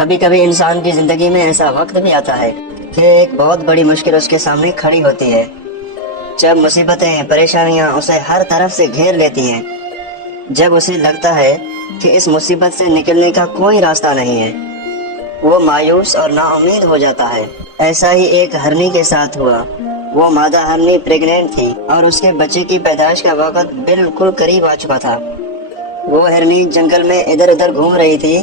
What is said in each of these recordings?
کبھی کبھی انسان کی زندگی میں ایسا وقت بھی آتا ہے کہ ایک بہت بڑی مشکل اس کے سامنے کھڑی ہوتی ہے۔ جب مصیبتیں، پریشانیاں اسے ہر طرف سے گھیر لیتی ہیں، جب اسے لگتا ہے کہ اس مصیبت سے نکلنے کا کوئی راستہ نہیں ہے، وہ مایوس اور نا امید ہو جاتا ہے۔ ایسا ہی ایک ہرنی کے ساتھ ہوا۔ وہ مادہ ہرنی پریگننٹ تھی اور اس کے بچے کی پیدائش کا وقت بالکل قریب آ چکا تھا۔ وہ ہرنی جنگل میں ادھر ادھر گھوم رہی تھی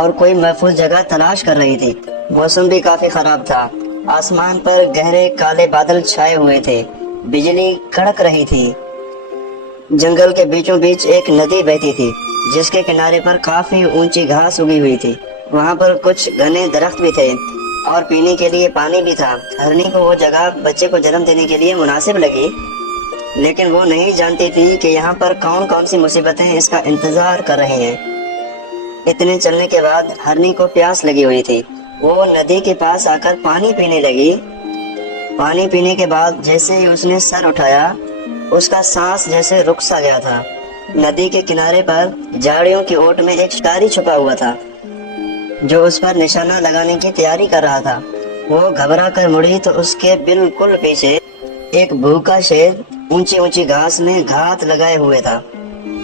اور کوئی محفوظ جگہ تلاش کر رہی تھی۔ موسم بھی کافی خراب تھا۔ آسمان پر گہرے کالے بادل چھائے ہوئے تھے، بجلی کڑک رہی تھی۔ جنگل کے بیچوں بیچ ایک ندی بہتی تھی جس کے کنارے پر کافی اونچی گھاس اگی ہوئی تھی۔ وہاں پر کچھ گھنے درخت بھی تھے اور پینے کے لیے پانی بھی تھا۔ ہرنی کو وہ جگہ بچے کو جنم دینے کے لیے مناسب لگی، لیکن وہ نہیں جانتی تھی کہ یہاں پر کون کون سی مصیبتیں اس کا انتظار کر رہی ہیں۔ اتنے چلنے کے بعد ہرنی کو پیاس لگی ہوئی تھی۔ وہ ندی کے پاس آ کر پانی پینے لگی۔ پانی پینے کے بعد جیسے ہی اس نے سر اٹھایا، اس کا سانس جیسے رک سا گیا تھا۔ ندی کے کنارے پر جھاڑیوں کی اوٹ میں ایک شکاری چھپا ہوا تھا جو اس پر نشانہ لگانے کی تیاری کر رہا تھا۔ وہ گھبرا کر مڑی تو اس کے بالکل پیچھے ایک بھوکا شیر اونچی اونچی گھاس میں گھات لگائے ہوئے تھا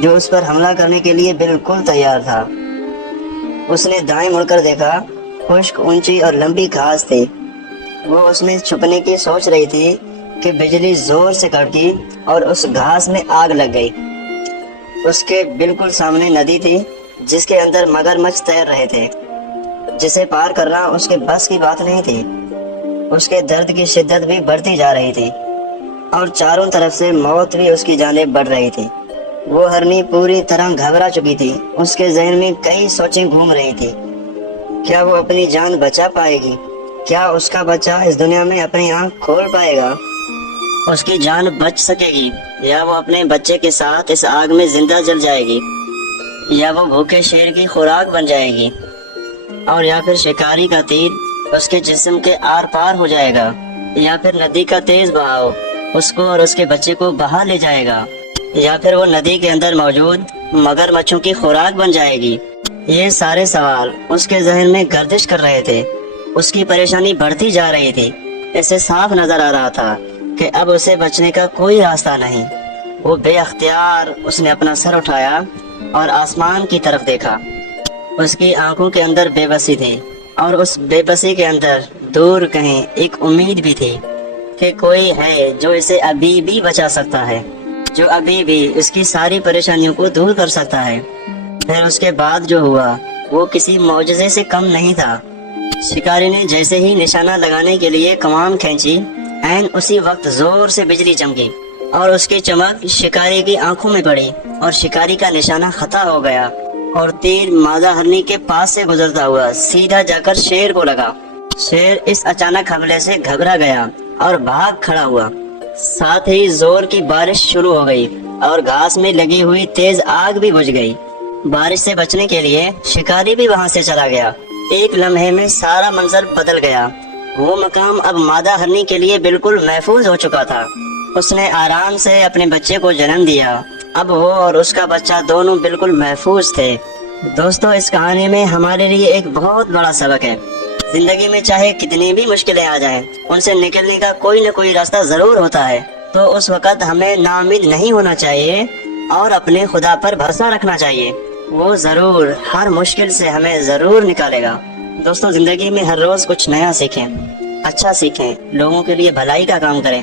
جو اس پر حملہ کرنے کے لیے بالکل تیار تھا۔ اس نے دائیں مڑ کر دیکھا، خشک اونچی اور لمبی گھاس تھی۔ وہ اس میں چھپنے کی سوچ رہی تھی کہ بجلی زور سے کڑکی اور اس گھاس میں آگ لگ گئی۔ اس کے بالکل سامنے ندی تھی جس کے اندر مگرمچھ تیر رہے تھے، جسے پار کرنا اس کے بس کی بات نہیں تھی۔ اس کے درد کی شدت بھی بڑھتی جا رہی تھی اور چاروں طرف سے موت بھی اس کی جانب بڑھ رہی تھی۔ وہ ہرنی پوری طرح گھبرا چکی تھی۔ اس کے ذہن میں کئی سوچیں گھوم رہی تھی۔ کیا وہ اپنی جان بچا پائے گی؟ کیا اس کا بچہ اس دنیا میں اپنی آنکھ کھول پائے گا؟ اس کی جان بچ سکے گی یا وہ اپنے بچے کے ساتھ اس آگ میں زندہ جل جائے گی، یا وہ بھوکے شیر کی خوراک بن جائے گی، اور یا پھر شکاری کا تیر اس کے جسم کے آر پار ہو جائے گا، یا پھر ندی کا تیز بہاؤ اس کو اور اس کے بچے کو بہا لے جائے گا، یا پھر وہ ندی کے اندر موجود مگرمچھوں کی خوراک بن جائے گی۔ یہ سارے سوال اس کے ذہن میں گردش کر رہے تھے۔ اس کی پریشانی بڑھتی جا رہی تھی۔ اسے صاف نظر آ رہا تھا کہ اب اسے بچنے کا کوئی راستہ نہیں۔ وہ بے اختیار اس نے اپنا سر اٹھایا اور آسمان کی طرف دیکھا۔ اس کی آنکھوں کے اندر بے بسی تھی، اور اس بے بسی کے اندر دور کہیں ایک امید بھی تھی کہ کوئی ہے جو اسے ابھی بھی بچا سکتا ہے، جو ابھی بھی اس کی ساری پریشانیوں کو دور کر سکتا ہے۔ پھر اس کے بعد جو ہوا وہ کسی معجزے سے کم نہیں تھا۔ شکاری نے جیسے ہی نشانہ لگانے کے لیے کمان کھینچی، عین اسی وقت زور سے بجلی چمکی اور اس کی چمک شکاری کی آنکھوں میں پڑی اور شکاری کا نشانہ خطا ہو گیا، اور تیر مادہ ہرنی کے پاس سے گزرتا ہوا سیدھا جا کر شیر کو لگا۔ شیر اس اچانک حملے سے گھبرا گیا اور بھاگ کھڑا ہوا۔ ساتھ ہی زور کی بارش شروع ہو گئی اور گھاس میں لگی ہوئی تیز آگ بھی بجھ گئی۔ بارش سے بچنے کے لیے شکاری بھی وہاں سے چلا گیا۔ ایک لمحے میں سارا منظر بدل گیا۔ وہ مقام اب مادہ ہرنی کے لیے بالکل محفوظ ہو چکا تھا۔ اس نے آرام سے اپنے بچے کو جنم دیا۔ اب وہ اور اس کا بچہ دونوں بالکل محفوظ تھے۔ دوستو، اس کہانی میں ہمارے لیے ایک بہت بڑا سبق ہے۔ زندگی میں چاہے کتنی بھی مشکلیں آ جائیں، ان سے نکلنے کا کوئی نہ کوئی راستہ ضرور ہوتا ہے۔ تو اس وقت ہمیں ناامید نہیں ہونا چاہیے اور اپنے خدا پر بھروسہ رکھنا چاہیے۔ وہ ضرور ہر مشکل سے ہمیں ضرور نکالے گا۔ دوستو، زندگی میں ہر روز کچھ نیا سیکھیں، اچھا سیکھیں، لوگوں کے لیے بھلائی کا کام کریں۔